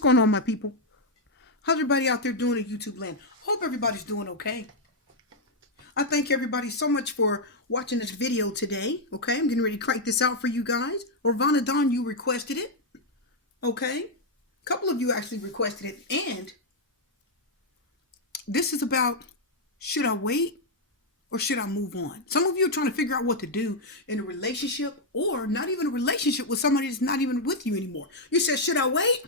going on, my people? How's everybody out there doing in YouTube land? Hope everybody's doing okay. I thank everybody so much for watching this video today. Okay, I'm getting ready to crank this out for you guys. Orvana Dawn, you requested it. Okay, a couple of you actually requested it, and this is about, should I wait or should I move on? Some of you are trying to figure out what to do in a relationship, or not even a relationship, with somebody that's not even with you anymore. You said, should I wait?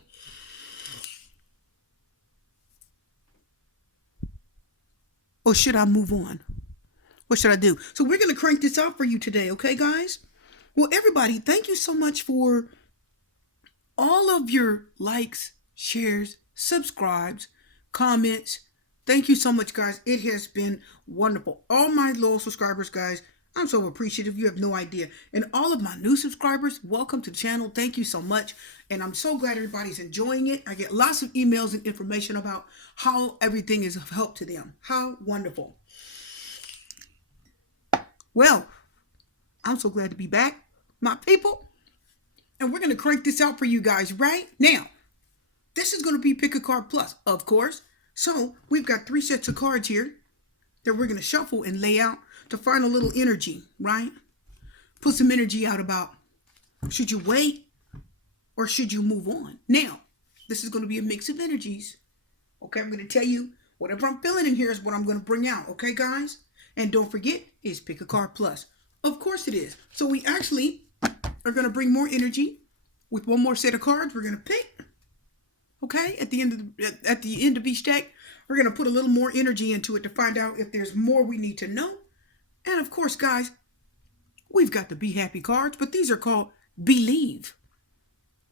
Or should I move on? What should I do? So we're going to crank this out for you today, okay, guys? Well, everybody, thank you so much for all of your likes, shares, subscribes, comments. Thank you so much, guys. It has been wonderful. All my loyal subscribers, guys, I'm so appreciative. You have no idea. And all of my new subscribers, welcome to the channel. Thank you so much. And I'm so glad everybody's enjoying it. I get lots of emails and information about how everything is of help to them. How wonderful. Well, I'm so glad to be back, my people. And we're going to crank this out for you guys right now. This is going to be Pick a Card Plus, of course. So we've got 3 sets of cards here that we're going to shuffle and lay out to find a little energy, right? Put some energy out about, should you wait or should you move on? Now, this is going to be a mix of energies. Okay, I'm going to tell you whatever I'm feeling in here is what I'm going to bring out. Okay, guys? And don't forget, it's Pick a Card Plus. Of course it is. So we actually are going to bring more energy with one more set of cards we're going to pick. Okay, at the end of each deck, we're going to put a little more energy into it to find out if there's more we need to know. And of course, guys, we've got the Be Happy cards, but these are called Believe.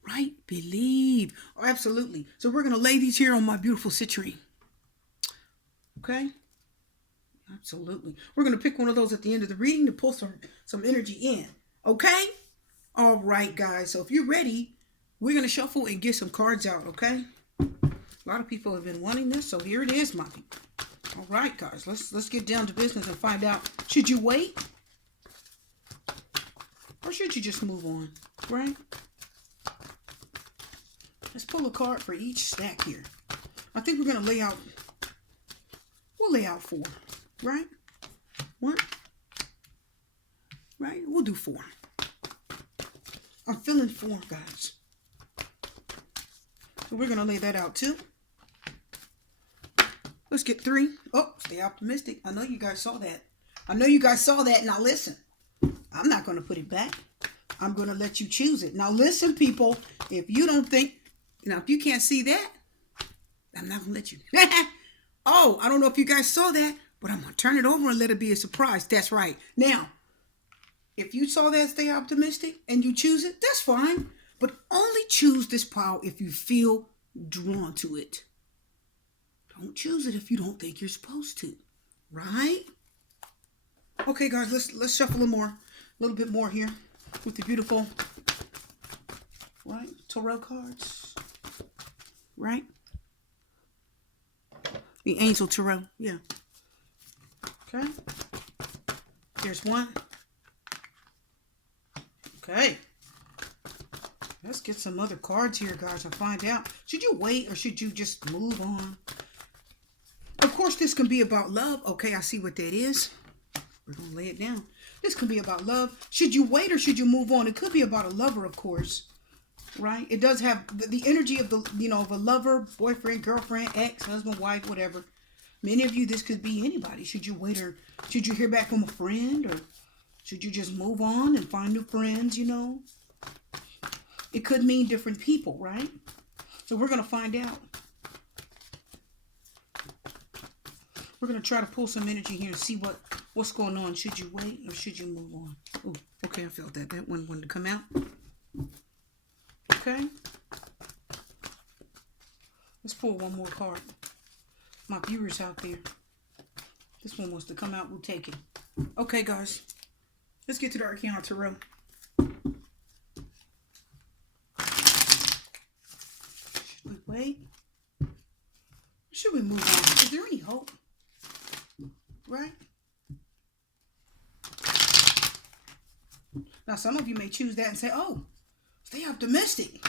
Right? Believe. Oh, absolutely. So we're going to lay these here on my beautiful citrine. Okay? Absolutely. We're going to pick one of those at the end of the reading to pull some energy in. Okay? All right, guys. So if you're ready, we're going to shuffle and get some cards out, okay? A lot of people have been wanting this, so here it is, my people. All right, guys. Let's get down to business and find out, should you wait? Or should you just move on, right? Let's pull a card for each stack here. I think we're going to we'll lay out 4, right? 1, right? We'll do 4. I'm feeling 4, guys. So we're going to lay that out too. Let's get 3. Oh, stay optimistic. I know you guys saw that. I know you guys saw that. Now listen, I'm not going to put it back. I'm going to let you choose it. Now listen, people, if you don't think, if you can't see that, I'm not going to let you. Oh, I don't know if you guys saw that, but I'm going to turn it over and let it be a surprise. That's right. Now, if you saw that, stay optimistic, and you choose it, that's fine. But only choose this pile if you feel drawn to it. Don't choose it if you don't think you're supposed to. Right? Okay, guys, let's shuffle a little bit more here with the beautiful, right, tarot cards. Right? The Angel Tarot. Yeah. Okay. There's 1. Okay. Let's get some other cards here, guys, and find out. Should you wait or should you just move on? Of course, this can be about love. Okay, I see what that is. We're going to lay it down. This can be about love. Should you wait or should you move on? It could be about a lover, of course. Right? It does have the energy of of a lover, boyfriend, girlfriend, ex, husband, wife, whatever. Many of you, this could be anybody. Should you wait or should you hear back from a friend, or should you just move on and find new friends, It could mean different people, right? So we're going to find out. We're going to try to pull some energy here and see what's going on. Should you wait or should you move on? Oh, okay, I felt that. That one wanted to come out. Okay. Let's pull one more card. My viewers out there. This one wants to come out. We'll take it. Okay, guys. Let's get to the Arcana Tarot. Should we wait? Should we move on? Is there any hope? Right? Now, some of you may choose that and say, oh, stay optimistic.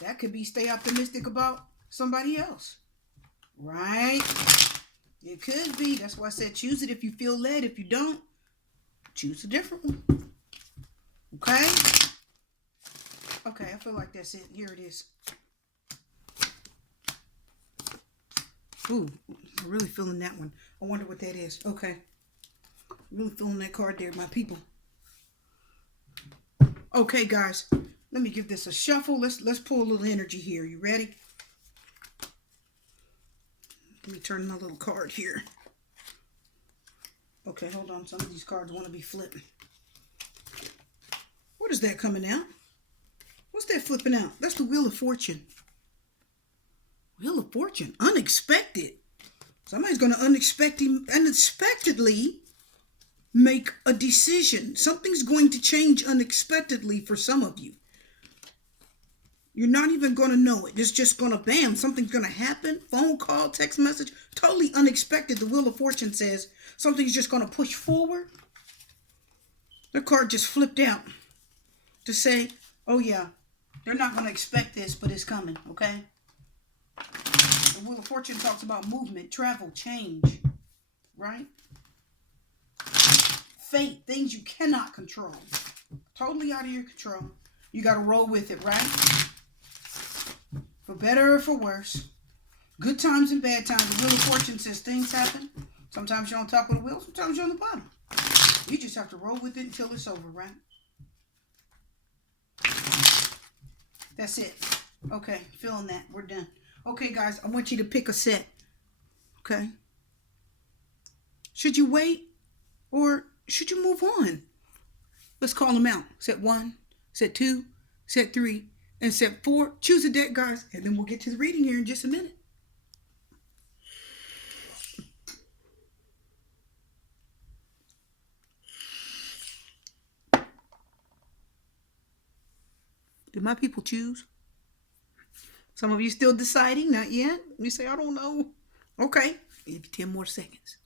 That could be stay optimistic about somebody else. Right? It could be. That's why I said choose it if you feel led. If you don't, choose a different one. Okay? Okay, I feel like that's it. Here it is. Ooh, I'm really feeling that one. I wonder what that is. Okay. Really feeling that card there, my people. Okay, guys. Let me give this a shuffle. Let's pull a little energy here. You ready? Let me turn my little card here. Okay, hold on. Some of these cards want to be flipping. What is that coming out? What's that flipping out? That's the Wheel of Fortune. Wheel of Fortune. Unexpected. Somebody's going to unexpectedly make a decision. Something's going to change unexpectedly for some of you. You're not even going to know it. It's just going to bam. Something's going to happen. Phone call, text message. Totally unexpected. The Wheel of Fortune says something's just going to push forward. The card just flipped out to say, oh yeah, they're not going to expect this, but it's coming, okay? The Wheel of Fortune talks about movement, travel, change, right? Fate, things you cannot control. Totally out of your control. You got to roll with it, right? For better or for worse. Good times and bad times. The Wheel of Fortune says things happen. Sometimes you're on top of the wheel. Sometimes you're on the bottom. You just have to roll with it until it's over, right? That's it. Okay, feeling that. We're done. Okay, guys, I want you to pick a set. Okay? Should you wait or should you move on? Let's call them out. Set 1, set 2, set 3, and set 4. Choose a deck, guys, and then we'll get to the reading here in just a minute. Did my people choose? Some of you still deciding? Not yet? You say, I don't know. Okay. Give you 10 more seconds.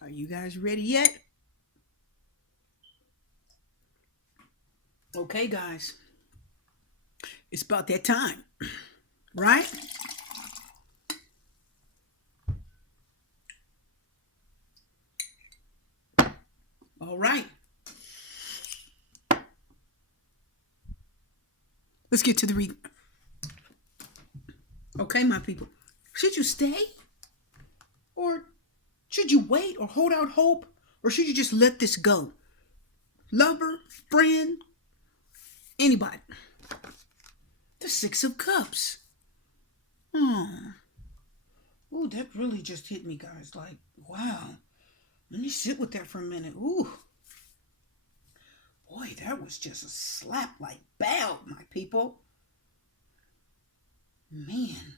Are you guys ready yet? Okay, guys. It's about that time. Right? All right. Let's get to the reading. Okay, my people. Should you stay? Or should you wait or hold out hope? Or should you just let this go? Lover, friend, anybody. The 6 of Cups. Oh, that really just hit me, guys. Like, wow. Let me sit with that for a minute. Ooh. Boy, that was just a slap like bow, my people. Man.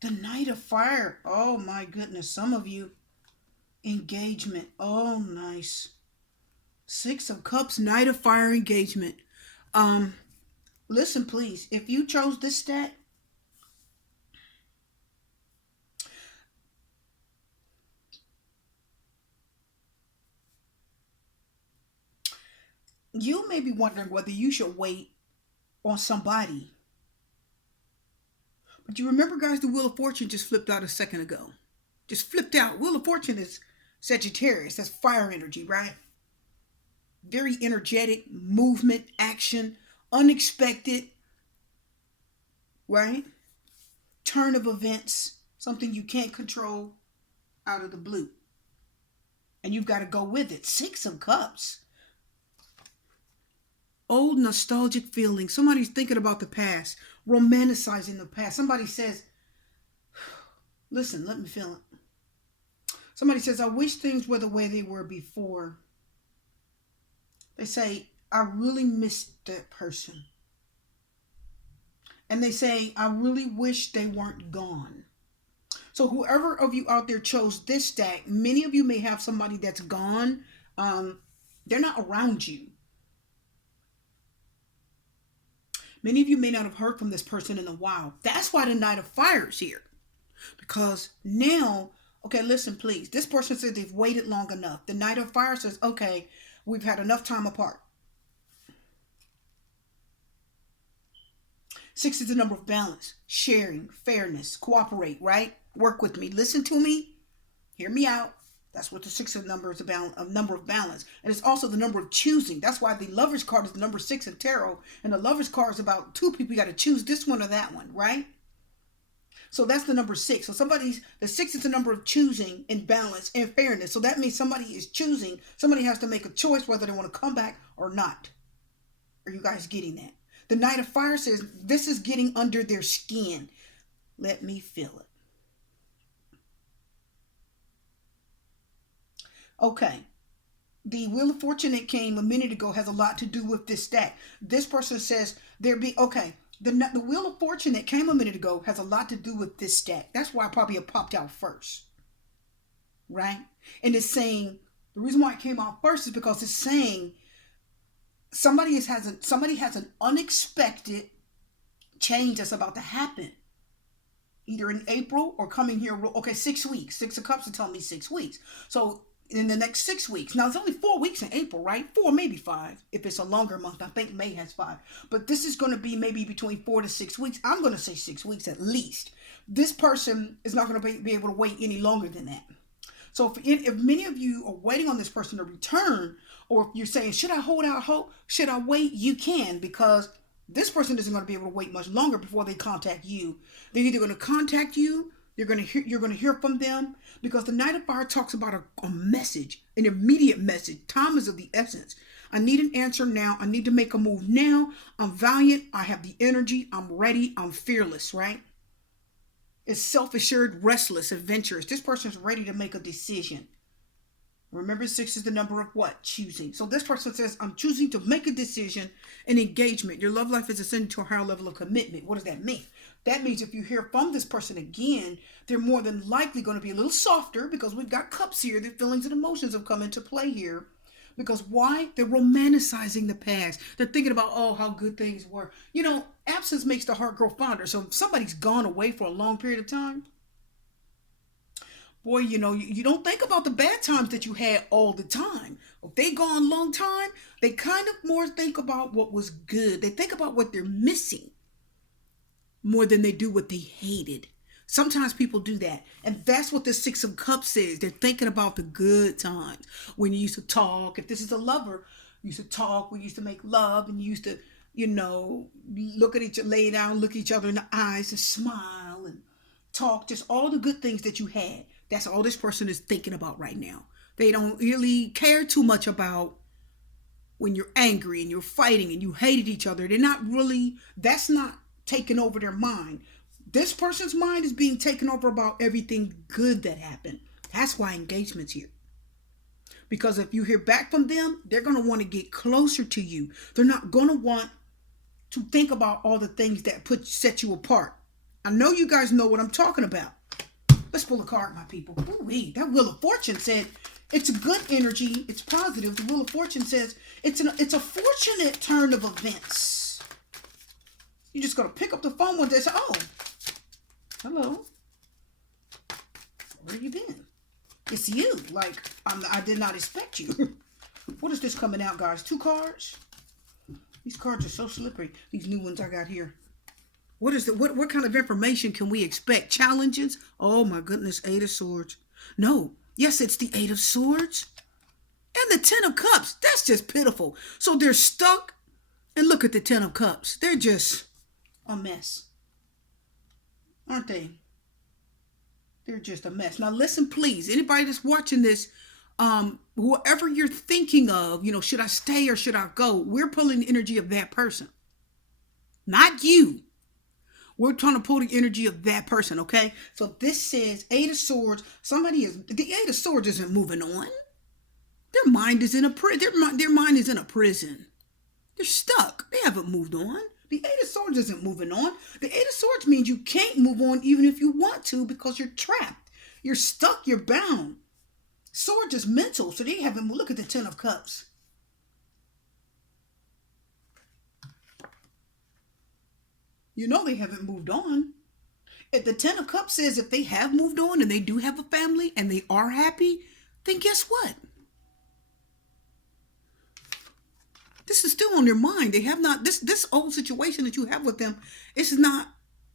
The Knight of Fire. Oh, my goodness. Some of you. Engagement. Oh, nice. 6 of Cups, Knight of Fire, engagement. Listen, please. If you chose this stack, you may be wondering whether you should wait on somebody. But you remember, guys, the Wheel of Fortune just flipped out a second ago. Just flipped out. Wheel of Fortune is Sagittarius. That's fire energy, right? Very energetic, movement, action, unexpected, right? Turn of events, something you can't control out of the blue. And you've got to go with it. 6 of Cups. Old nostalgic feeling. Somebody's thinking about the past, romanticizing the past. Somebody says, listen, let me feel it. Somebody says, I wish things were the way they were before. They say, I really miss that person. And they say, I really wish they weren't gone. So whoever of you out there chose this stack, many of you may have somebody that's gone. They're not around you. Many of you may not have heard from this person in a while. That's why the Knight of Fire is here. Because now Okay, listen, please. This person said they've waited long enough. The Knight of Fire says, okay, we've had enough time apart. 6 is the number of balance, sharing, fairness, cooperate, right? Work with me. Listen to me. Hear me out. That's what the 6 of number is about, a number of balance. And it's also the number of choosing. That's why the Lover's card is the number 6 in tarot. And the Lover's card is about two people. You got to choose this one or that one, right? So that's the number 6. So the 6 is the number of choosing and balance and fairness. So that means somebody is choosing. Somebody has to make a choice whether they want to come back or not. Are you guys getting that? The Knight of Fire says this is getting under their skin. Let me feel it. Okay. The Wheel of Fortune that came a minute ago has a lot to do with this stack. This person says okay. The Wheel of Fortune that came a minute ago has a lot to do with this stack. That's why probably it popped out first. Right? And it's saying, the reason why it came out first is because it's saying somebody has an unexpected change that's about to happen. Either in April or coming here. Okay, 6 weeks. 6 of Cups are telling me 6 weeks. So in the next 6 weeks. Now, it's only 4 weeks in April, right? 4, maybe 5, if it's a longer month. I think May has 5. But this is going to be maybe between 4 to 6 weeks. I'm going to say 6 weeks at least. This person is not going to be able to wait any longer than that. So if many of you are waiting on this person to return, or if you're saying, should I hold out hope? Should I wait? You can, because this person isn't going to be able to wait much longer before they contact you. They're either going to contact you, you're going to hear from them, because the Knight of Fire talks about a message, an immediate message. Time is of the essence. I need an answer now. I need to make a move now. I'm valiant. I have the energy. I'm ready. I'm fearless, right? It's self-assured, restless, adventurous. This person is ready to make a decision. Remember, 6 is the number of what? Choosing. So this person says, I'm choosing to make a decision, an engagement. Your love life is ascending to a higher level of commitment. What does that mean? That means if you hear from this person again, they're more than likely going to be a little softer, because we've got cups here. Their feelings and emotions have come into play here. Because why? They're romanticizing the past. They're thinking about, oh, how good things were. You know, absence makes the heart grow fonder. So if somebody's gone away for a long period of time, boy, you know, you don't think about the bad times that you had all the time. If they gone a long time, they kind of more think about what was good. They think about what they're missing more than they do what they hated. Sometimes people do that. And that's what the 6 of Cups is. They're thinking about the good times. When you used to talk, if this is a lover, you used to talk, we used to make love, and you used to, you know, look at each other, lay down, look each other in the eyes and smile and talk, just all the good things that you had. That's all this person is thinking about right now. They don't really care too much about when you're angry and you're fighting and you hated each other. They're not really, that's not taking over their mind. This person's mind is being taken over about everything good that happened. That's why engagement's here. Because if you hear back from them, they're going to want to get closer to you. They're not going to want to think about all the things that set you apart. I know you guys know what I'm talking about. Let's pull a card, my people. Ooh-wee. That Wheel of Fortune said it's a good energy. It's positive. The Wheel of Fortune says it's a fortunate turn of events. You just got to pick up the phone one day and say, oh, hello. Where you been? It's you. Like, I did not expect you. What is this coming out, guys? 2 cards? These cards are so slippery. These new ones I got here. What is what kind of information can we expect? Challenges? Oh my goodness, 8 of Swords. No. Yes, it's the 8 of Swords. And the 10 of Cups. That's just pitiful. So they're stuck. And look at the 10 of Cups. They're just a mess. Aren't they? They're just a mess. Now listen, please. Anybody that's watching this, whoever you're thinking of, you know, should I stay or should I go? We're pulling the energy of that person. Not you. We're trying to pull the energy of that person, okay? So this says 8 of Swords. The 8 of Swords isn't moving on. Their mind is in a prison. Their mind is in a prison. They're stuck. They haven't moved on. The 8 of Swords isn't moving on. The 8 of Swords means you can't move on even if you want to, because you're trapped. You're stuck. You're bound. Swords is mental, so they haven't. Look at the 10 of Cups. You know they haven't moved on. If the Ten of Cups says if they have moved on and they do have a family and they are happy, then guess what? This is still on their mind. They have not, this old situation that you have with them is not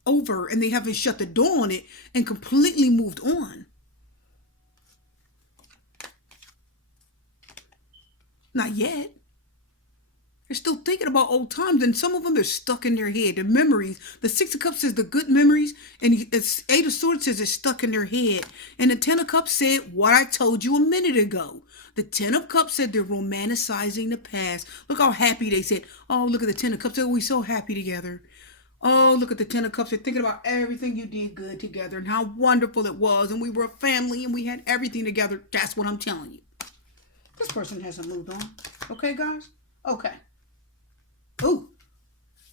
over, and they haven't shut the door on it and completely moved on. Not yet. They're still thinking about old times, and some of them are stuck in their head. The memories. The Six of Cups says the good memories, and the Eight of Swords says it's stuck in their head. And the Ten of Cups said what I told you a minute ago. The Ten of Cups said they're romanticizing the past. Look how happy they said. Oh, look at the Ten of Cups. Oh, we're so happy together. Oh, look at the Ten of Cups. They're thinking about everything you did good together and how wonderful it was. And we were a family and we had everything together. That's what I'm telling you. This person hasn't moved on. Okay, guys? Okay. Ooh.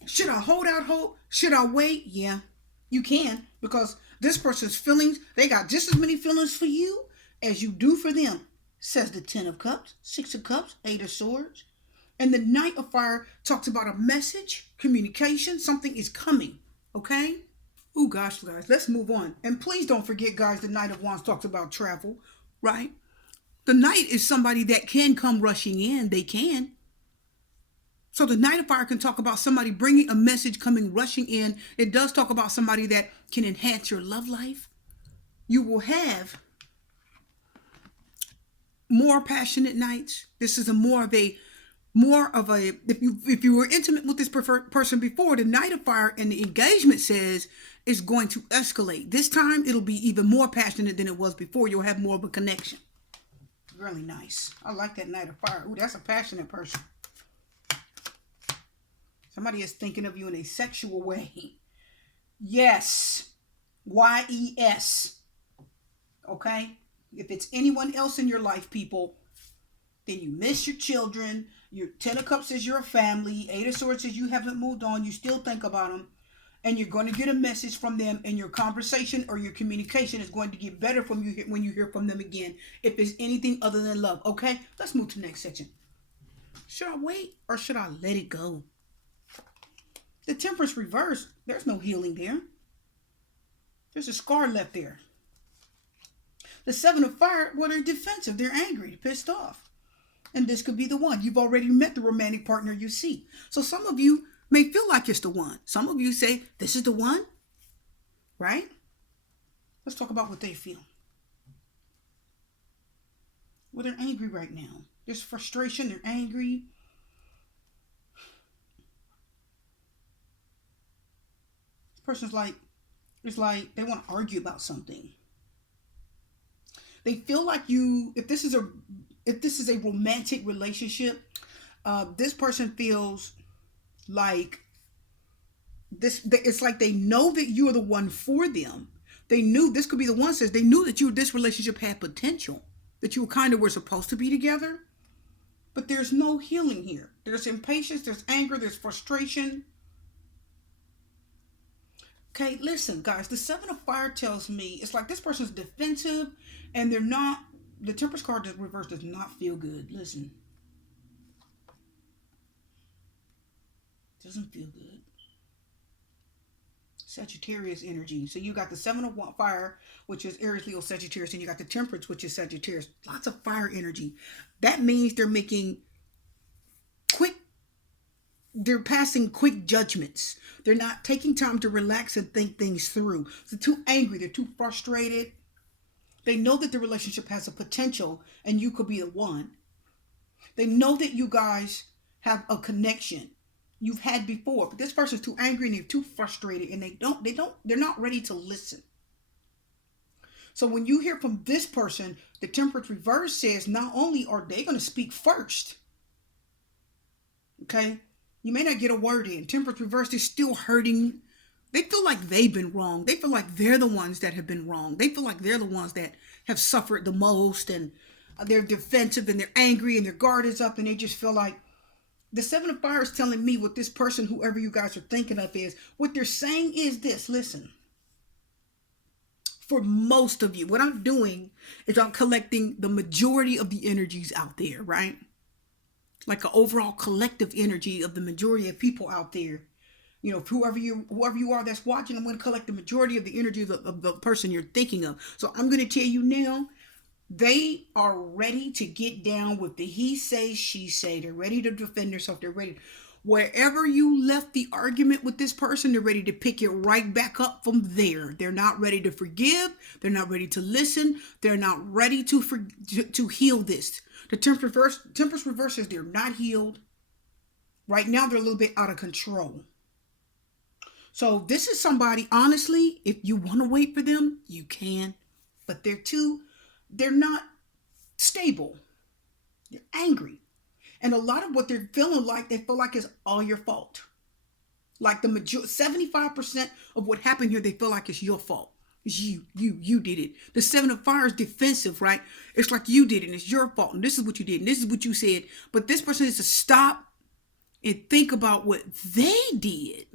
Should I hold out hope? Should I wait? Yeah, you can. Because this person's feelings, they got just as many feelings for you as you do for them. Says the Ten of Cups, Six of Cups, Eight of Swords. And the Knight of Fire talks about a message, communication, something is coming, okay? Oh gosh, guys, let's move on. And please don't forget, guys, the Knight of Wands talks about travel, right? The Knight is somebody that can come rushing in. They can. So the Knight of Fire can talk about somebody bringing a message, coming rushing in. It does talk about somebody that can enhance your love life. You will have more passionate nights. This is more of a if you were intimate with this person before, the Knight of Fire and the engagement says is going to escalate. This time it'll be even more passionate than it was before. You'll have more of a connection. Really nice. I like that Knight of Fire. Ooh, that's a passionate person. Somebody is thinking of you in a sexual way. Yes. Y-E-S. Okay? If it's anyone else in your life, people, then you miss your children. Your Ten of Cups says you're a family. Eight of Swords says you haven't moved on. You still think about them. And you're going to get a message from them. And your conversation or your communication is going to get better from you when you hear from them again. If it's anything other than love. Okay? Let's move to the next section. Should I wait or should I let it go? The Temperance reverse, there's no healing there. There's a scar left there. The Seven of Fire, well, they're defensive. They're angry, pissed off. And this could be the one. You've already met the romantic partner you see. So some of you may feel like it's the one. Some of you say, this is the one. Right? Let's talk about what they feel. Well, they're angry right now. There's frustration. They're angry. Person's like, it's like they want to argue about something. They feel like if this is a romantic relationship, this person feels like it's like they know that you're the one for them. They knew this could be the one. Says they knew that this relationship had potential, that you kind of were supposed to be together, but there's no healing here. There's impatience, there's anger, there's frustration. Okay, listen, guys, the Seven of Fire tells me it's like this person's defensive and they're not, the Temperance card reverse does not feel good. Listen. Doesn't feel good. Sagittarius energy. So you got the Seven of Fire, which is Aries, Leo, Sagittarius, and you got the Temperance, which is Sagittarius. Lots of fire energy. That means they're passing quick judgments. They're not taking time to relax and think things through. They're too angry. They're too frustrated. They know that the relationship has a potential and you could be the one. They know that you guys have a connection you've had before, but this person's too angry and they're too frustrated and they're not ready to listen. So when you hear from this person, the Temperance reverse says not only are they going to speak first, okay, you may not get a word in. Temperance reverse is still hurting. They feel like they've been wrong. They feel like they're the ones that have been wrong. They feel like they're the ones that have suffered the most, and they're defensive and they're angry and their guard is up, and they just feel like the Seven of Fire is telling me what this person, whoever you guys are thinking of, is. What they're saying is this. Listen. For most of you, what I'm doing is I'm collecting the majority of the energies out there, right? Like an overall collective energy of the majority of people out there. You know, whoever you are that's watching, I'm going to collect the majority of the energy of the person you're thinking of. So I'm going to tell you now, they are ready to get down with the he say, she say. They're ready to defend themselves. They're ready. Wherever you left the argument with this person, they're ready to pick it right back up from there. They're not ready to forgive. They're not ready to listen. They're not ready to heal this. The Temperance reverses, they're not healed. Right now, they're a little bit out of control. So this is somebody, honestly, if you want to wait for them, you can. But they're not stable. They're angry. And a lot of what they're feeling like, they feel like it's all your fault. Like the 75% of what happened here, they feel like it's your fault. It's you did it. The Seven of Fire is defensive, right? It's like you did it and it's your fault. And this is what you did. And this is what you said. But this person needs to stop and think about what they did.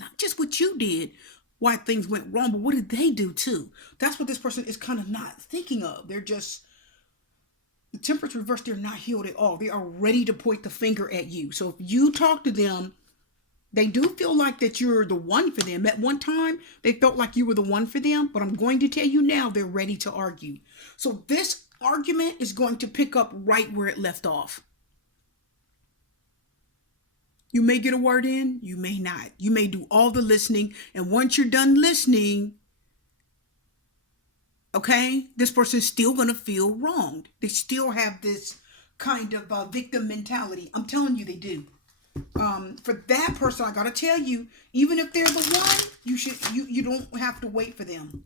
Not just what you did, why things went wrong, but what did they do too? That's what this person is kind of not thinking of. They're just, the Temperance reverse, they're not healed at all. They are ready to point the finger at you. So if you talk to them, they do feel like that you're the one for them. At one time, they felt like you were the one for them, but I'm going to tell you now, they're ready to argue. So this argument is going to pick up right where it left off. You may get a word in, you may not. You may do all the listening, and once you're done listening, okay, this person's still going to feel wronged. They still have this kind of victim mentality. I'm telling you, they do. For that person, I got to tell you, even if they're the one, you don't have to wait for them.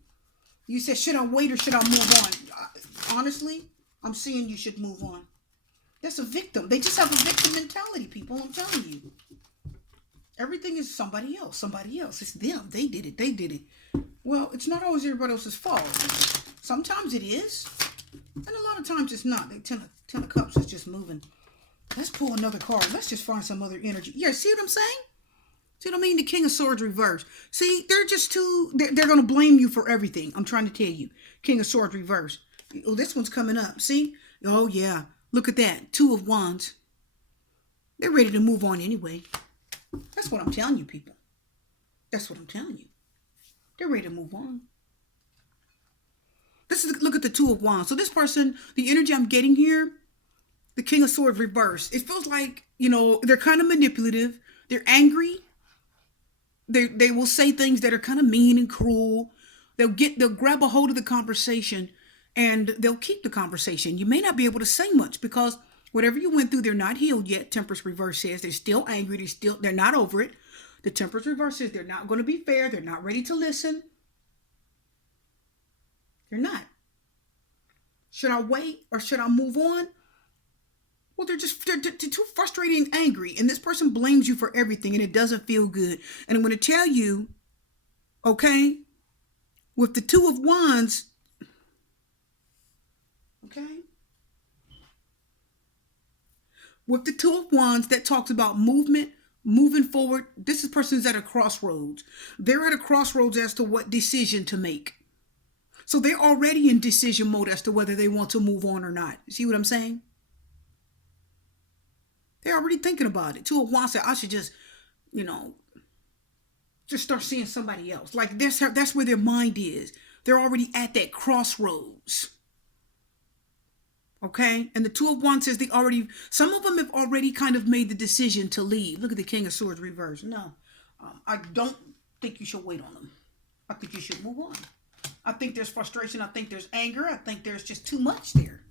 You said, should I wait or should I move on? Honestly, I'm seeing you should move on. That's a victim. They just have a victim mentality, people. I'm telling you. Everything is somebody else. Somebody else. It's them. They did it. They did it. Well, it's not always everybody else's fault. Sometimes it is. And a lot of times it's not. The Ten of Cups is just moving. Let's pull another card. Let's just find some other energy. Yeah, see what I'm saying? See what I mean? The King of Swords reverse. See, they're just they're going to blame you for everything. I'm trying to tell you. King of Swords reverse. Oh, this one's coming up. See? Oh, yeah. Look at that. Two of Wands. They're ready to move on anyway. That's what I'm telling you, people. That's what I'm telling you. They're ready to move on. Look at the Two of Wands. So this person, the energy I'm getting here, the King of Swords reverse. It feels like, they're kind of manipulative. They're angry. They will say things that are kind of mean and cruel. They'll grab a hold of the conversation and they'll keep the conversation. You may not be able to say much because whatever you went through, they're not healed yet. Temperance reverse says they're still angry. They're not over it. The Temperance reverse says they're not going to be fair. They're not ready to listen. They're not. Should I wait or should I move on? Well, they're too frustrated and angry. And this person blames you for everything and it doesn't feel good. And I'm going to tell you, okay, with the Two of Wands, okay, with the Two of Wands, that talks about movement, moving forward. This person is at a crossroads. They're at a crossroads as to what decision to make. So they're already in decision mode as to whether they want to move on or not. See what I'm saying? They're already thinking about it. Two of Wands said, I should just start seeing somebody else. Like that's where their mind is. They're already at that crossroads. Okay? And the Two of Wands says some of them have already kind of made the decision to leave. Look at the King of Swords reverse. No, I don't think you should wait on them. I think you should move on. I think there's frustration. I think there's anger. I think there's just too much there.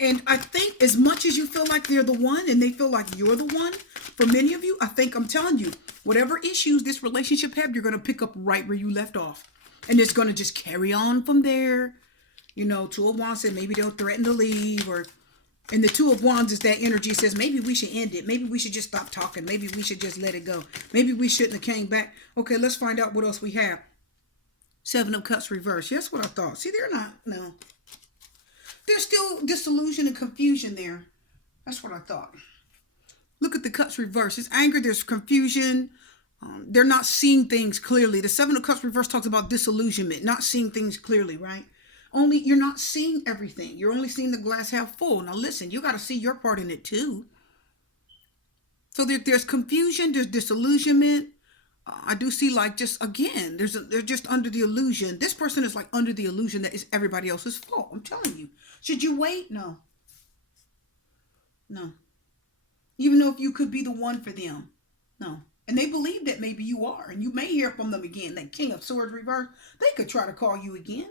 And I think as much as you feel like they're the one and they feel like you're the one, for many of you, I'm telling you, whatever issues this relationship have, you're going to pick up right where you left off. And it's going to just carry on from there. Two of Wands said maybe they'll threaten to leave and the Two of Wands is that energy says maybe we should end it. Maybe we should just stop talking. Maybe we should just let it go. Maybe we shouldn't have came back. Okay, let's find out what else we have. Seven of Cups reverse. Yes, what I thought. See, they're not. No. There's still disillusion and confusion there. That's what I thought. Look at the Cups reverse. There's anger. There's confusion. They're not seeing things clearly. The Seven of Cups reverse talks about disillusionment, not seeing things clearly, right? You're not seeing everything. You're only seeing the glass half full. Now listen, you got to see your part in it too. So there's confusion. There's disillusionment. I do see like just again, they're just under the illusion. This person is like under the illusion that it's everybody else's fault. I'm telling you. Should you wait? No, no. Even though if you could be the one for them, no. And they believe that maybe you are, and you may hear from them again. That King of Swords reverse, they could try to call you again.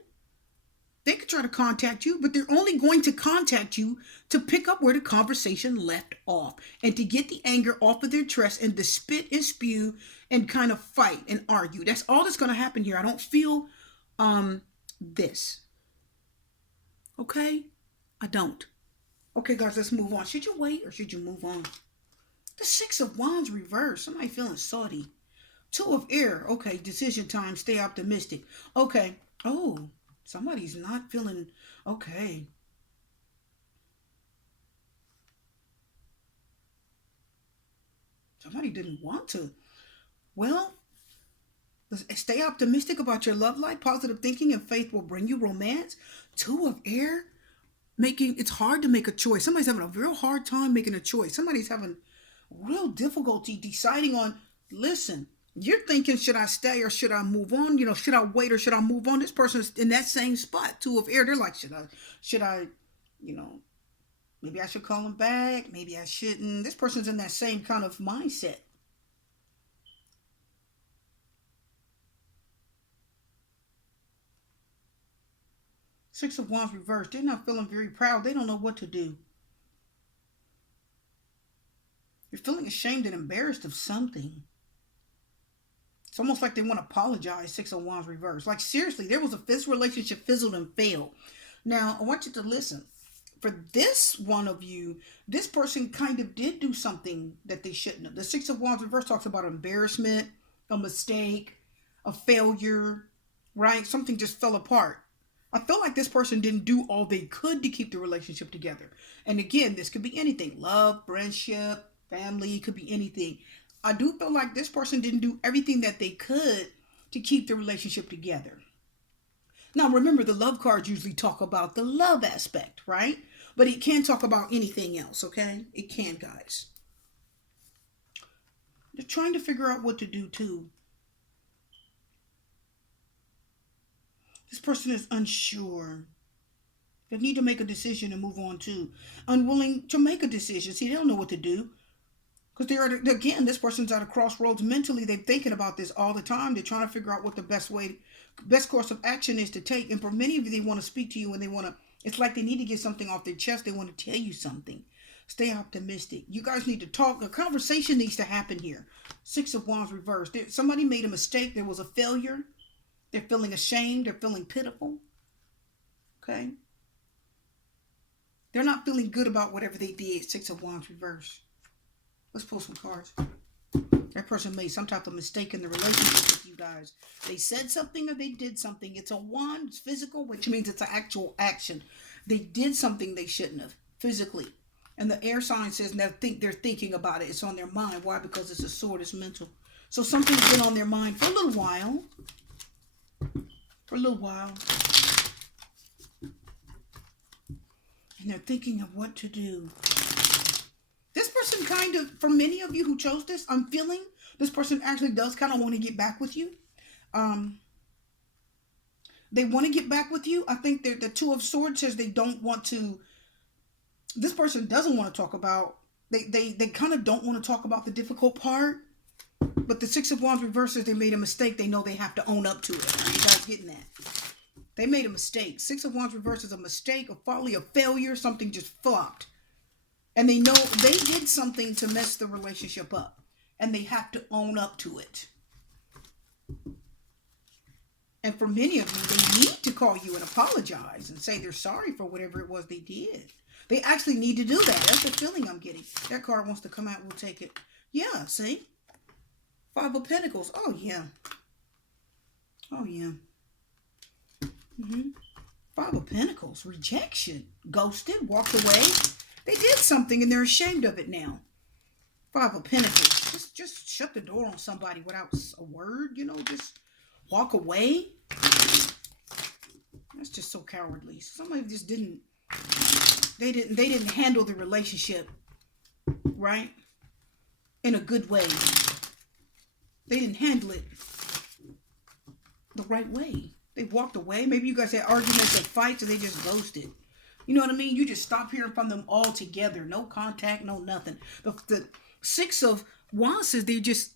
They could try to contact you, but they're only going to contact you to pick up where the conversation left off and to get the anger off of their chest and to spit and spew and kind of fight and argue. That's all that's going to happen here. I don't feel this. Okay? I don't. Okay, guys, let's move on. Should you wait or should you move on? The Six of Wands reverse. Somebody feeling salty. Two of Air. Okay, decision time. Stay optimistic. Okay. Oh, somebody's not feeling okay. Somebody didn't want to. Well, stay optimistic about your love life. Positive thinking and faith will bring you romance. Two of Air. It's hard to make a choice. Somebody's having a real hard time making a choice. Somebody's having real difficulty deciding on, listen, you're thinking, should I stay or should I move on? Should I wait or should I move on? This person's in that same spot. Two of Air. They're like, should I, maybe I should call him back. Maybe I shouldn't. This person's in that same kind of mindset. Six of Wands reversed. They're not feeling very proud. They don't know what to do. You're feeling ashamed and embarrassed of something. It's almost like they want to apologize. Six of Wands reversed. Like seriously, this relationship fizzled and failed. Now, I want you to listen. For this one of you, this person kind of did do something that they shouldn't have. The Six of Wands reversed talks about embarrassment, a mistake, a failure, right? Something just fell apart. I feel like this person didn't do all they could to keep the relationship together. And again, this could be anything. Love, friendship, family, it could be anything. I do feel like this person didn't do everything that they could to keep the relationship together. Now, remember, the love cards usually talk about the love aspect, right? But it can talk about anything else, okay? It can, guys. They're trying to figure out what to do, too. This person is unsure. They need to make a decision and move on, too. Unwilling to make a decision. See, they don't know what to do. Because again, this person's at a crossroads mentally. They're thinking about this all the time. They're trying to figure out what the best course of action is to take. And for many of you, they want to speak to you and it's like they need to get something off their chest. They want to tell you something. Stay optimistic. You guys need to talk. A conversation needs to happen here. Six of Wands reversed. Somebody made a mistake. There was a failure. They're feeling ashamed. They're feeling pitiful. Okay? They're not feeling good about whatever they did. Six of Wands reversed. Let's pull some cards. That person made some type of mistake in the relationship with you guys. They said something or they did something. It's a wand. It's physical, which means it's an actual action. They did something they shouldn't have physically. And the air sign says they're thinking about it. It's on their mind. Why? Because it's a sword. It's mental. So something's been on their mind for a little while. For a little while. And they're thinking of what to do. This person kind of, for many of you who chose this, I'm feeling this person actually does kind of want to get back with you. They want to get back with you. I think the Two of Swords says they don't want to, this person doesn't want to talk about, they kind of don't want to talk about the difficult part. But the Six of Wands reverses, they made a mistake. They know they have to own up to it. Are you guys getting that? They made a mistake. Six of Wands reverses a mistake, a folly, a failure. Something just flopped. And they know they did something to mess the relationship up. And they have to own up to it. And for many of you, they need to call you and apologize and say they're sorry for whatever it was they did. They actually need to do that. That's the feeling I'm getting. That card wants to come out. We'll take it. Yeah, see? Five of Pentacles. Oh, yeah. Oh, yeah. Five of Pentacles. Rejection. Ghosted. Walked away. They did something and they're ashamed of it now. Five of Pentacles. Just shut the door on somebody without a word, just walk away. That's just so cowardly. Somebody just didn't handle the relationship, right? In a good way. They didn't handle it the right way. They walked away. Maybe you guys had arguments and fights and they just ghosted. You know what I mean? You just stop hearing from them altogether. No contact, no nothing. The Six of Wands says they just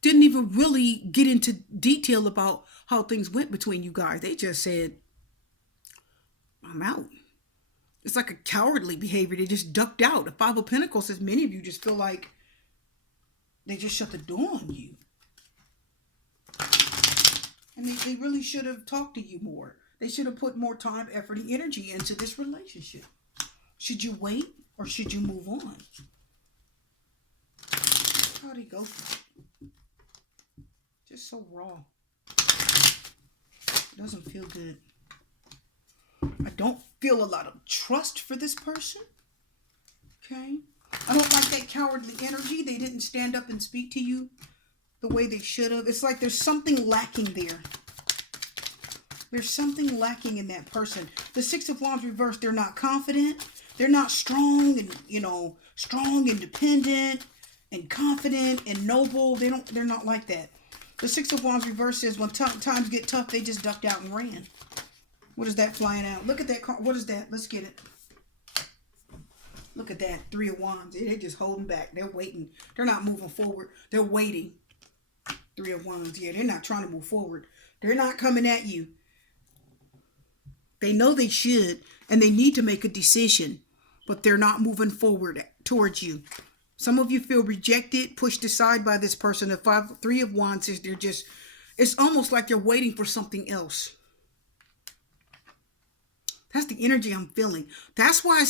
didn't even really get into detail about how things went between you guys. They just said, I'm out. It's like a cowardly behavior. They just ducked out. The Five of Pentacles says many of you just feel like they just shut the door on you. And they really should have talked to you more. They should have put more time, effort, and energy into this relationship. Should you wait or should you move on? How do you go for it? Just so raw. It doesn't feel good. I don't feel a lot of trust for this person. Okay? I don't like that cowardly energy. They didn't stand up and speak to you the way they should have. It's like there's something lacking there. There's something lacking in that person. The Six of Wands reversed, they're not confident. They're not strong and, strong, independent, and confident and noble. They're not like that. The Six of Wands reversed says when times get tough, they just ducked out and ran. What is that flying out? Look at that card. What is that? Let's get it. Look at that. Three of Wands. They're just holding back. They're waiting. They're not moving forward. They're waiting. Three of Wands. Yeah, they're not trying to move forward. They're not coming at you. They know they should, and they need to make a decision, but they're not moving forward towards you. Some of you feel rejected, pushed aside by this person. The Three of Wands is it's almost like they're waiting for something else. That's the energy I'm feeling. That's why it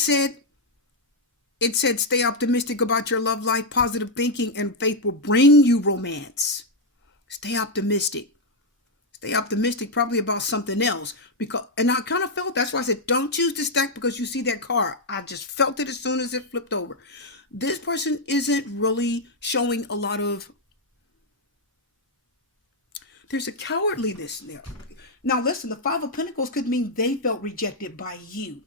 said stay optimistic about your love life. Positive thinking and faith will bring you romance. Stay optimistic. Stay optimistic probably about something else. And I kind of felt, that's why I said don't choose this stack because you see that card. I just felt it as soon as it flipped over. This person isn't really showing a lot of, there's a cowardliness there. Now listen, the Five of Pentacles could mean they felt rejected by you.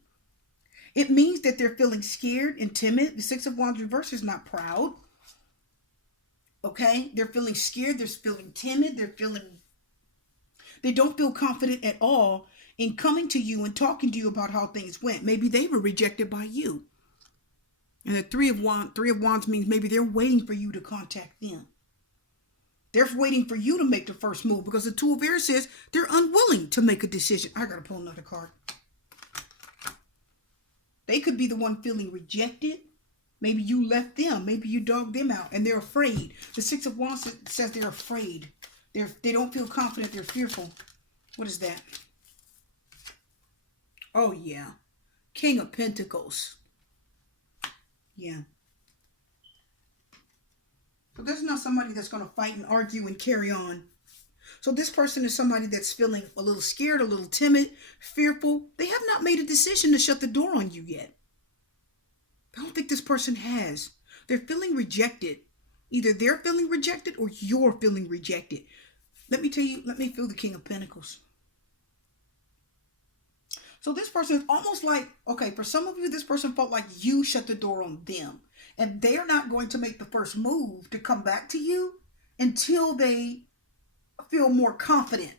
It means that they're feeling scared and timid. The Six of Wands reverse is not proud. Okay? They're feeling scared. They're feeling timid. They don't feel confident at all in coming to you and talking to you about how things went. Maybe they were rejected by you. And the Three of Wands means maybe they're waiting for you to contact them. They're waiting for you to make the first move because the Two of Air says they're unwilling to make a decision. I got to pull another card. They could be the one feeling rejected. Maybe you left them. Maybe you dogged them out and they're afraid. The Six of Wands says they're afraid. They don't feel confident. They're fearful. What is that? Oh, yeah. King of Pentacles. Yeah. So this is not somebody that's going to fight and argue and carry on. So this person is somebody that's feeling a little scared, a little timid, fearful. They have not made a decision to shut the door on you yet. I don't think this person has. They're feeling rejected. Either they're feeling rejected or you're feeling rejected. Let me feel the King of Pentacles. So this person is almost like, okay, for some of you, this person felt like you shut the door on them. And they're not going to make the first move to come back to you until they feel more confident.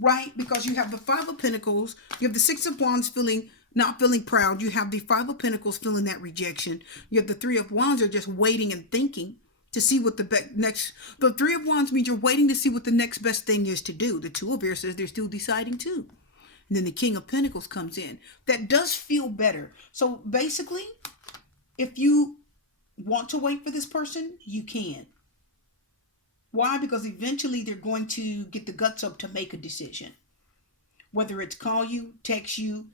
Right? Because you have the Five of Pentacles. You have the Six of Wands not feeling proud. You have the Five of Pentacles feeling that rejection. You have the Three of Wands are just waiting and thinking to see what the Three of Wands means you're waiting to see what the next best thing is to do. The Two of Air says they're still deciding too. And then the King of Pentacles comes in. That does feel better. So basically, if you want to wait for this person, you can. Why? Because eventually they're going to get the guts up to make a decision. Whether it's call you, text you,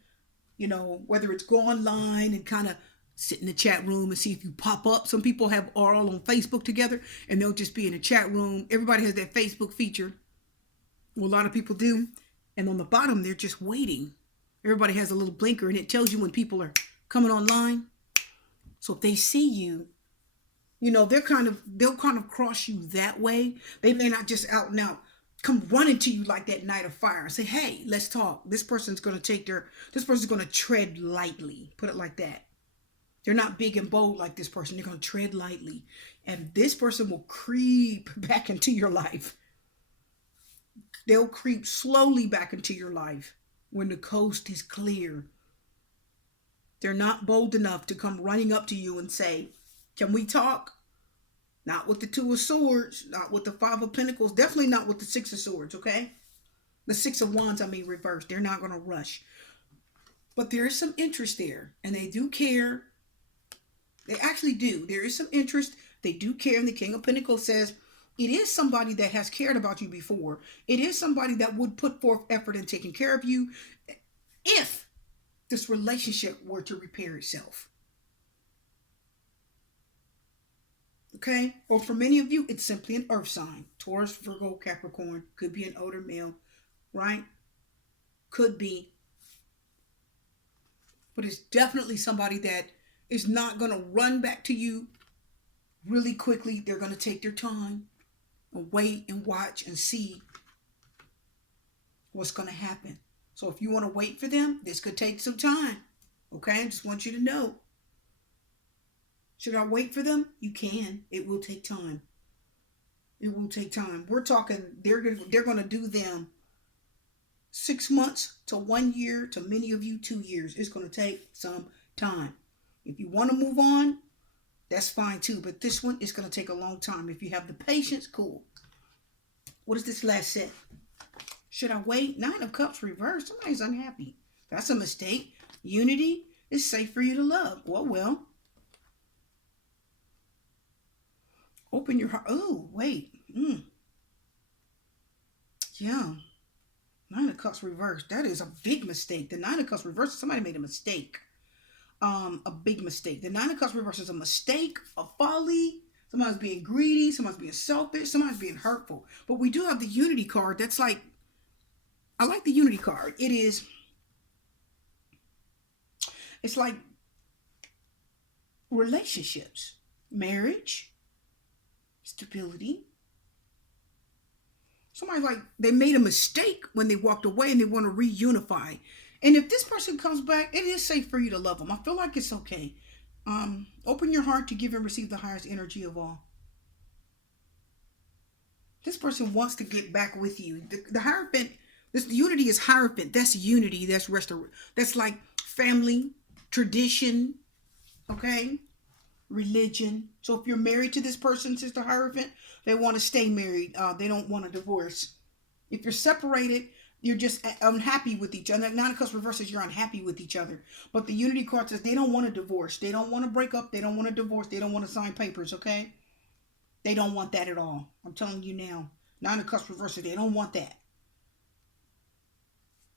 whether it's go online and kind of sit in the chat room and see if you pop up. Some people are all on Facebook together and they'll just be in a chat room. Everybody has that Facebook feature. Well, a lot of people do. And on the bottom, they're just waiting. Everybody has a little blinker and it tells you when people are coming online. So if they see you, they'll kind of cross you that way. They may not just out and out come running to you like that night of fire and say, hey, let's talk. This person's going to tread lightly. Put it like that. They're not big and bold like this person. They're going to tread lightly. And this person will creep back into your life. They'll creep slowly back into your life when the coast is clear. They're not bold enough to come running up to you and say, can we talk? Not with the Two of Swords, not with the Five of Pentacles, definitely not with the Six of Swords, okay? The Six of Wands, I mean reversed. They're not going to rush. But there is some interest there, and they do care. They actually do. There is some interest. They do care, and the King of Pentacles says, it is somebody that has cared about you before. It is somebody that would put forth effort in taking care of you if this relationship were to repair itself. Okay? Or for many of you, it's simply an earth sign. Taurus, Virgo, Capricorn. Could be an older male, right? Could be. But it's definitely somebody that is not going to run back to you really quickly. They're going to take their time and wait and watch and see what's going to happen. So if you want to wait for them, this could take some time. Okay? I just want you to know. Should I wait for them? You can. It will take time. It will take time. We're talking, they're going to do them 6 months to 1 year, to many of you 2 years. It's going to take some time. If you want to move on, that's fine too. But this one is going to take a long time. If you have the patience, cool. What is this last set? Should I wait? 9 of Cups reversed. Somebody's unhappy. That's a mistake. Unity is safe for you to love. Well. Open your heart. Oh, wait. Yeah. 9 of Cups reversed. That is a big mistake. The 9 of Cups reversed. Somebody made a mistake. A big mistake. The 9 of Cups reversed is a mistake, a folly. Somebody's being greedy. Somebody's being selfish. Somebody's being hurtful. But we do have the Unity card. That's like, I like the Unity card. It's like relationships, marriage, stability. Somebody's like, they made a mistake when they walked away and they want to reunify. And if this person comes back, it is safe for you to love them. I feel like it's okay. Open your heart to give and receive the highest energy of all. This person wants to get back with you. The Hierophant, this Unity is Hierophant. That's unity. That's restoration. That's like family, tradition, okay? Religion. So if you're married to this person, Sister Hierophant, they want to stay married. They don't want a divorce. If you're separated, you're just unhappy with each other. 9 of Cups reverses, you're unhappy with each other. But the Unity card says they don't want a divorce. They don't want to break up. They don't want a divorce. They don't want to sign papers, okay? They don't want that at all. I'm telling you now. 9 of Cups reverses, they don't want that.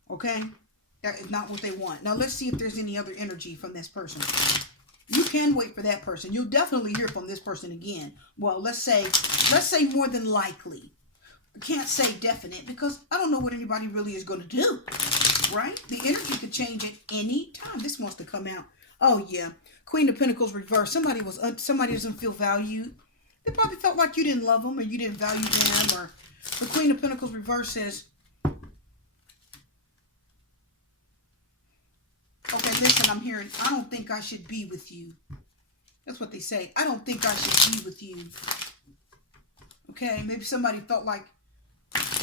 Okay? That is not what they want. Now let's see if there's any other energy from this person. You can wait for that person. You'll definitely hear from this person again. Well, let's say more than likely. I can't say definite because I don't know what anybody really is going to do, right? The energy could change at any time. This wants to come out. Oh yeah, Queen of Pentacles reversed. Somebody doesn't feel valued. They probably felt like you didn't love them or you didn't value them. Or the Queen of Pentacles reversed says, okay, listen, I'm hearing, I don't think I should be with you. That's what they say. I don't think I should be with you. Okay, maybe somebody felt like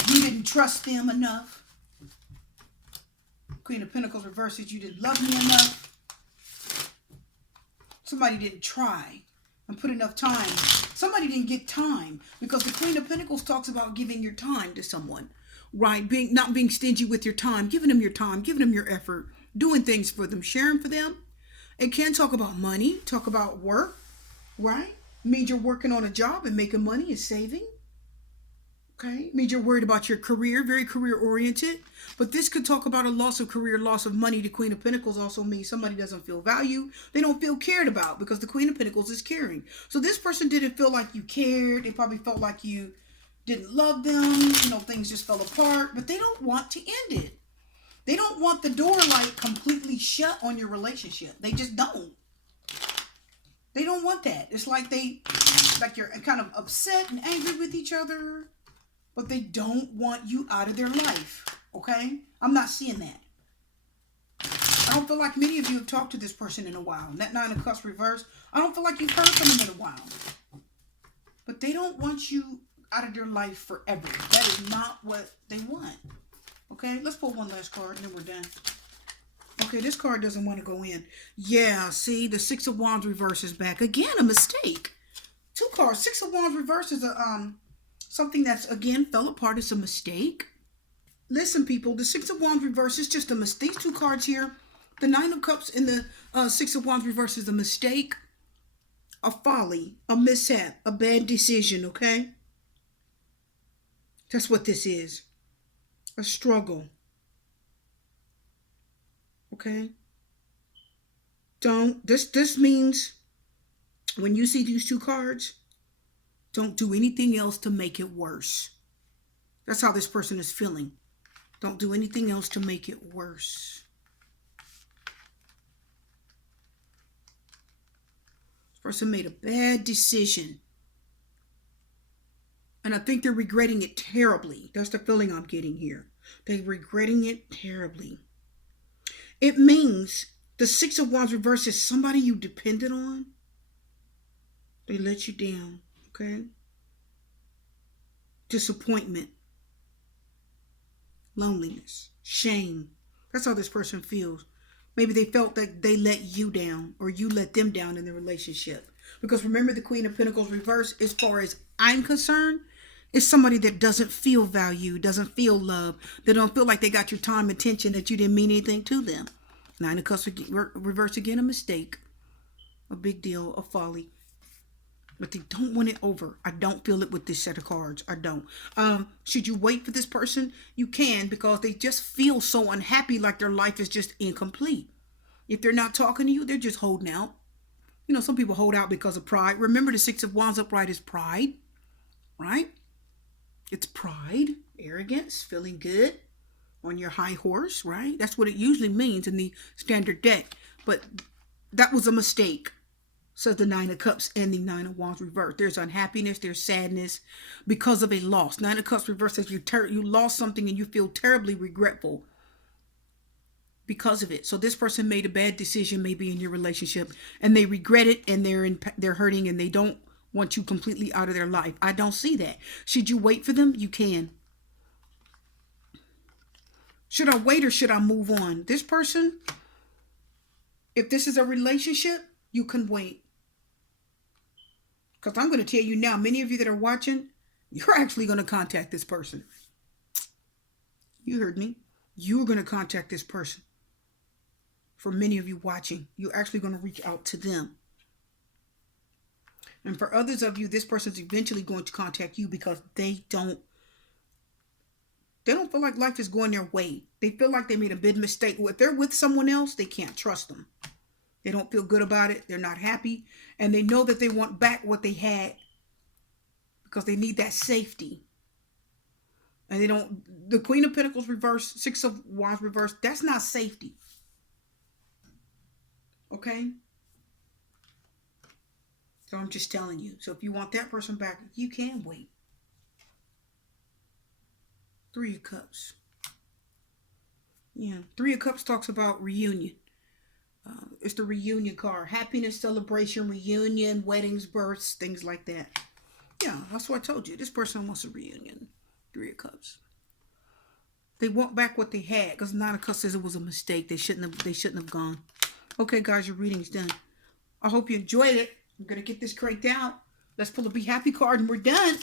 you didn't trust them enough. Queen of Pentacles reverses, you didn't love me enough. Somebody didn't try and put enough time. Somebody didn't get time because the Queen of Pentacles talks about giving your time to someone, right? Not being stingy with your time, giving them your time, giving them your effort, doing things for them, sharing for them. It can talk about money, talk about work, right? It means you're working on a job and making money and saving. Okay, it means you're worried about your career, very career oriented. But this could talk about a loss of career, loss of money. The Queen of Pentacles also means somebody doesn't feel valued. They don't feel cared about because the Queen of Pentacles is caring. So this person didn't feel like you cared. They probably felt like you didn't love them. You know, things just fell apart. But they don't want to end it. They don't want the door like completely shut on your relationship. They just don't. They don't want that. It's like you're kind of upset and angry with each other. But they don't want you out of their life, okay? I'm not seeing that. don't feel like many of you have talked to this person in a while. And that Nine of Cups reverse, I don't feel like you've heard from them in a while. But they don't want you out of their life forever. That is not what they want. Okay, let's pull one last card and then we're done. Okay, this card doesn't want to go in. Yeah, see, the Six of Wands reverse is back. Again, a mistake. Two cards. Six of Wands reverse is something that's, again, fell apart. It's a mistake. Listen, people, the Six of Wands reverse is just a mistake. These two cards here, the Nine of Cups and the Six of Wands reverse is a mistake, a folly, a mishap, a bad decision, okay? That's what this is. A struggle. Okay? This means when you see these two cards, don't do anything else to make it worse. That's how this person is feeling. Don't do anything else to make it worse. This person made a bad decision. And I think they're regretting it terribly. That's the feeling I'm getting here. They're regretting it terribly. It means the Six of Wands reverse is somebody you depended on. They let you down, okay? Disappointment. Loneliness. Shame. That's how this person feels. Maybe they felt that they let you down or you let them down in the relationship. Because remember, the Queen of Pentacles reverse, as far as I'm concerned, is somebody that doesn't feel valued, doesn't feel love. They don't feel like they got your time, attention, that you didn't mean anything to them. Nine of Cups reverse again, a mistake, a big deal, a folly. But they don't want it over. I don't feel it with this set of cards. I don't. Should you wait for this person? You can, because they just feel so unhappy, like their life is just incomplete. If they're not talking to you, they're just holding out. You know, some people hold out because of pride. Remember, the Six of Wands upright is pride, right? It's pride, arrogance, feeling good on your high horse, right? That's what it usually means in the standard deck. But that was a mistake, says the Nine of Cups and the Nine of Wands reverse. There's unhappiness, there's sadness because of a loss. Nine of Cups reverse says you lost something and you feel terribly regretful because of it. So this person made a bad decision maybe in your relationship and they regret it, and they're hurting, and they don't want you completely out of their life. I don't see that. Should you wait for them? You can. Should I wait or should I move on? This person, if this is a relationship, you can wait. Because I'm going to tell you now, many of you that are watching, you're actually going to contact this person. You heard me. You're going to contact this person. For many of you watching, you're actually going to reach out to them. And for others of you, this person's eventually going to contact you because they don't feel like life is going their way. They feel like they made a big mistake. If they're with someone else, they can't trust them. They don't feel good about it. They're not happy. And they know that they want back what they had because they need that safety. And they don't, the Queen of Pentacles reverse, Six of Wands reverse, that's not safety. Okay? So I'm just telling you. So if you want that person back, you can wait. Three of Cups. Yeah. Three of Cups talks about reunion. It's the reunion card. Happiness, celebration, reunion, weddings, births, things like that. Yeah, that's what I told you. This person wants a reunion. Three of Cups. They want back what they had because Nine of Cups says it was a mistake. They shouldn't have gone. Okay, guys, your reading's done. I hope you enjoyed it. I'm going to get this cranked out. Let's pull a Be Happy card and we're done.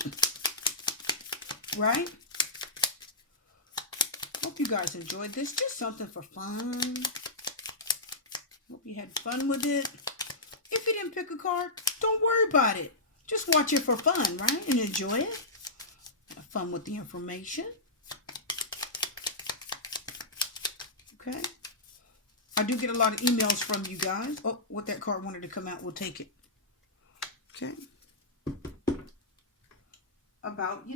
Right? Hope you guys enjoyed this. Just something for fun. Hope you had fun with it. If you didn't pick a card, don't worry about it. Just watch it for fun, right? And enjoy it. Have fun with the information. Okay. I do get a lot of emails from you guys. Oh, what that card wanted to come out, we'll take it. Okay. About,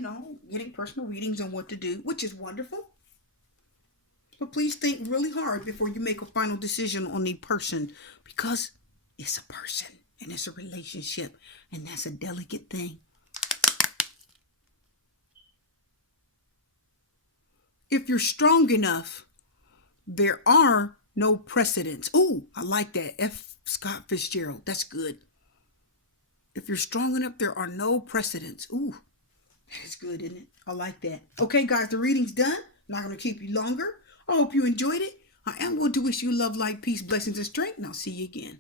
getting personal readings and what to do, which is wonderful. But please think really hard before you make a final decision on a person, because it's a person and it's a relationship, and that's a delicate thing. If you're strong enough, there are no precedents. Ooh, I like that. F. Scott Fitzgerald. That's good. If you're strong enough, there are no precedents. Ooh, that's good, isn't it? I like that. Okay, guys, the reading's done. I'm not going to keep you longer. I hope you enjoyed it. I am going to wish you love, light, peace, blessings, and strength, and I'll see you again.